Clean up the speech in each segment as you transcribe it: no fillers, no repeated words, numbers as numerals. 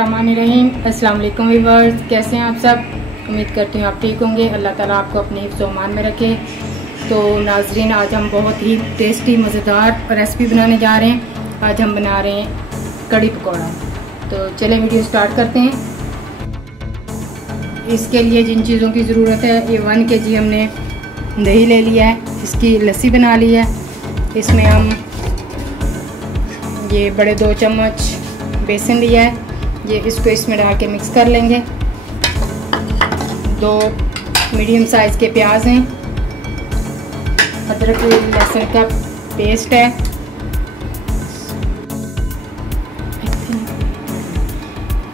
बिस्मिल्लाहिर्रहमानिर्रहीम। अस्सलाम वालेकुम व्यूअर्स, कैसे हैं आप सब? उम्मीद करती हूँ आप ठीक होंगे। अल्लाह ताला आपको अपने हिफ्ज़ व अमान में रखे। तो नाज़रीन, आज हम बहुत ही टेस्टी मज़ेदार रेसिपी बनाने जा रहे हैं। आज हम बना रहे हैं कड़ी पकौड़ा। तो चलें वीडियो स्टार्ट करते हैं। इसके लिए जिन चीज़ों की ज़रूरत है, ये 1 kg हमने दही ले लिया है, इसकी लस्सी बना ली है। इसमें हम ये बड़े 2 चम्मच बेसन लिया है, ये इसको इसमें डाल के मिक्स कर लेंगे। 2 मीडियम साइज़ के प्याज हैं, अदरक लहसुन का पेस्ट है,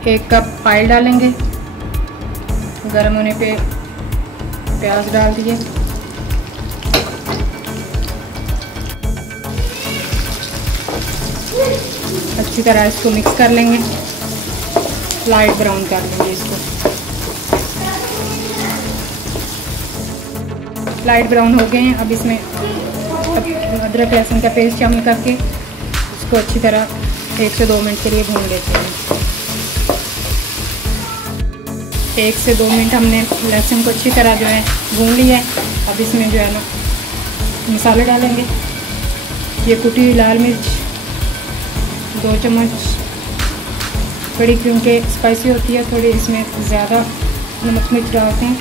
1 कप ऑयल डालेंगे। गर्म होने पे प्याज डाल दिए। अच्छी तरह इसको मिक्स कर लेंगे, लाइट ब्राउन कर लेंगे इसको। लाइट ब्राउन हो गए हैं। अब इसमें अदरक लहसुन का पेस्ट शामिल करके इसको अच्छी तरह 1 से 2 मिनट के लिए भून लेते हैं। 1 से 2 मिनट हमने लहसुन को अच्छी तरह जो है भून लिया है। अब इसमें जो है ना मसाले डालेंगे। ये कुटी हुई लाल मिर्च 2 चम्मच, कड़ी क्योंकि स्पाइसी होती है थोड़ी, इसमें ज़्यादा नमक मिर्च डालते हैं।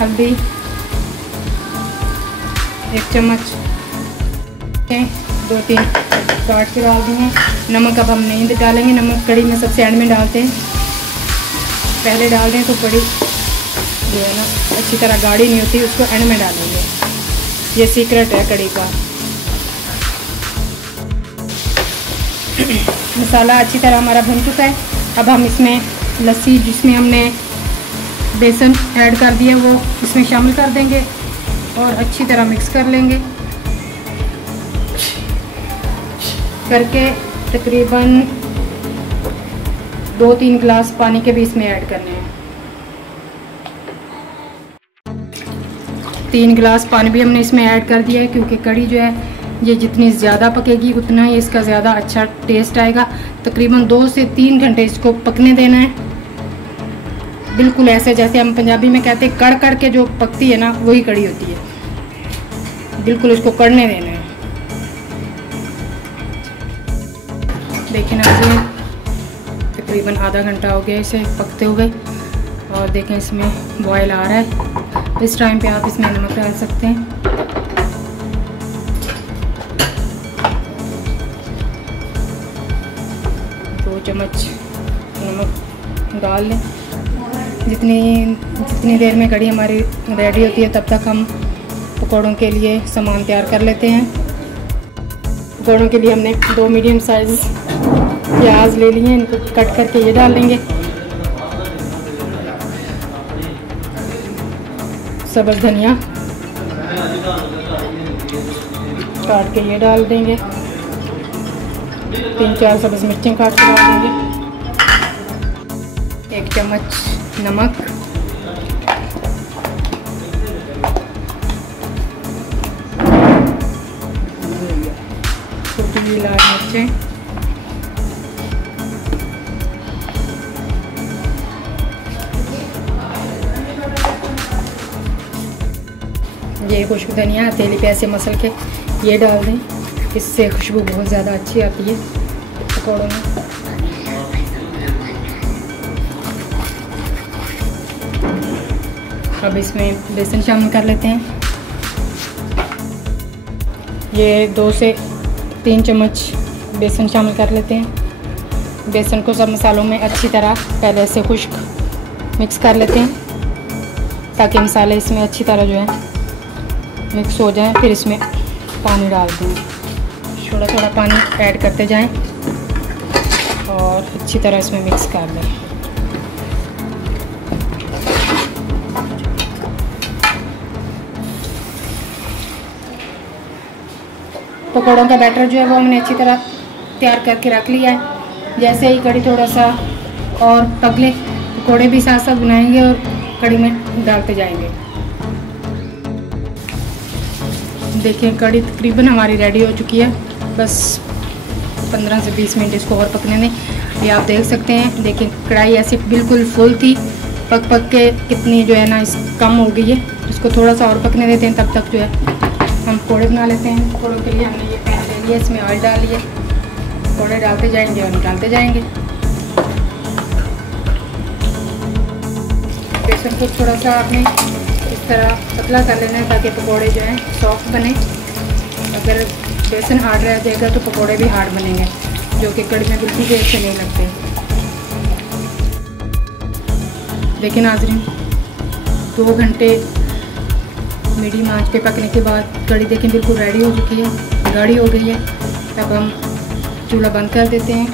हल्दी 1 चम्मच, 2-3 काट के डाल दिए। नमक अब हम नहीं डालेंगे, नमक कड़ी में सबसे एंड में डालते हैं। पहले डाल दें तो कड़ी जो है ना अच्छी तरह गाढ़ी नहीं होती, उसको एंड में डालेंगे। ये सीक्रेट है कड़ी का। मसाला अच्छी तरह हमारा भुन चुका है। अब हम इसमें लस्सी जिसमें हमने बेसन ऐड कर दिया वो इसमें शामिल कर देंगे और अच्छी तरह मिक्स कर लेंगे। करके तकरीबन 2-3 गिलास पानी के भी इसमें ऐड करने हैं। 3 गिलास पानी भी हमने इसमें ऐड कर दिया है, क्योंकि कड़ी जो है ये जितनी ज़्यादा पकेगी उतना ही इसका ज़्यादा अच्छा टेस्ट आएगा। तकरीबन 2 से 3 घंटे इसको पकने देना है। बिल्कुल ऐसे जैसे हम पंजाबी में कहते हैं कड़ कड़ के जो पकती है ना, वही कड़ी होती है। बिल्कुल इसको कड़ने देना है। देखिए ना, ये तकरीबन आधा घंटा हो गया इसे पकते हुए और देखें इसमें बॉयल आ रहा है। इस टाइम पे आप इसमें नमक डाल सकते हैं। चम्मच नमक डाल लें। जितनी देर में कड़ी हमारी रेडी होती है तब तक हम पकौड़ों के लिए सामान तैयार कर लेते हैं। पकौड़ों के लिए हमने 2 मीडियम साइज प्याज ले लिए हैं, इनको कट करके ये डाल देंगे। सब्ज़ धनिया काट के ये डाल देंगे। 3-4 सब्ज़ मिर्चें काट के डाल देंगे। 1 चम्मच नमक, कुटी हुई लाल मिर्चें, ये खुशबू धनिया हथेली पे ऐसे मसल के ये डाल दें, इससे खुशबू बहुत ज़्यादा अच्छी आती है पकौड़ों में। अब इसमें बेसन शामिल कर लेते हैं। ये 2 से 3 चम्मच बेसन शामिल कर लेते हैं। बेसन को सब मसालों में अच्छी तरह पहले से खुश्क मिक्स कर लेते हैं, ताकि मसाले इसमें अच्छी तरह जो है मिक्स हो जाए। फिर इसमें पानी डालते हैं, थोड़ा थोड़ा पानी ऐड करते जाएं और अच्छी तरह इसमें मिक्स कर लें। पकौड़ों का बैटर जो है वो हमने अच्छी तरह तैयार करके रख लिया है। जैसे ही कड़ी थोड़ा सा और पकले, पकौड़े भी साथ साथ बनाएंगे और कड़ी में डालते जाएंगे। देखिए कड़ी तकरीबन हमारी रेडी हो चुकी है। बस 15 से 20 मिनट इसको और पकने दें। ये आप देख सकते हैं। देखिए कढ़ाई ऐसे बिल्कुल फुल थी, पक के कितनी जो है ना इस कम हो गई है। इसको थोड़ा सा और पकने देते हैं, तब तक जो है हम पकौड़े बना लेते हैं। पकौड़ों के लिए हमने ये पैन ले लिया, इसमें ऑयल डाल लिए, पकौड़े डालते जाएंगे और निकालते जाएंगे। बेसन को थोड़ा सा आपने इस तरह पतला कर लेना है ताकि पकौड़े जो हैं सॉफ्ट बने। अगर बेसन हार्ड रह जाएगा तो पकौड़े भी हार्ड बनेंगे, जो कि कढ़ी में बिल्कुल भी अच्छे नहीं लगते। लेकिन नाज़रीन 2 घंटे मीडियम आंच पे पकने के बाद कढ़ी देखें बिल्कुल रेडी हो चुकी है, गाढ़ी हो गई है। तब हम चूल्हा बंद कर देते हैं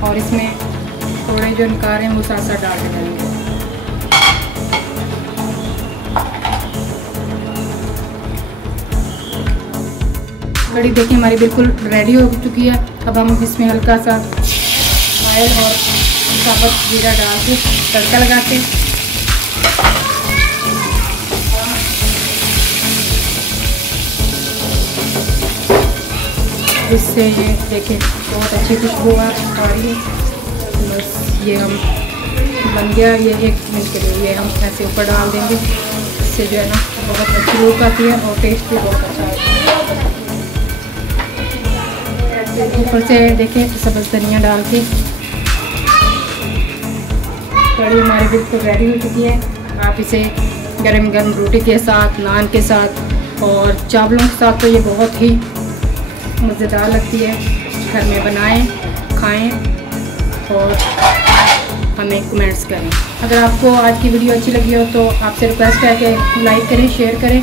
और इसमें पकौड़े जो निकाल रहे हैं वो साथ साथ डाल देंगे। कढ़ी देखिए हमारी बिल्कुल रेडी हो चुकी है। अब हम इसमें हल्का सा ऑयल और साबुत जीरा डाल के तड़का लगाते हैं। इससे ये देखिए बहुत अच्छी खुशबू आ रही है। बस ये हम बन गया। ये 1 मिनट के लिए ये हम ऐसे ऊपर डाल देंगे। इससे जो है ना बहुत अच्छी लुक आती है और टेस्ट भी बहुत अच्छा आता है। ऊपर से देखिए सब्ज़ धनिया डाल के कढ़ी हमारी बिल्कुल रेडी हो चुकी है। आप इसे गरम गरम रोटी के साथ, नान के साथ और चावलों के साथ तो ये बहुत ही मज़ेदार लगती है। घर में बनाएं, खाएं और हमें कमेंट्स करें। अगर आपको आज की वीडियो अच्छी लगी हो तो आपसे रिक्वेस्ट है कि लाइक करें, शेयर करें।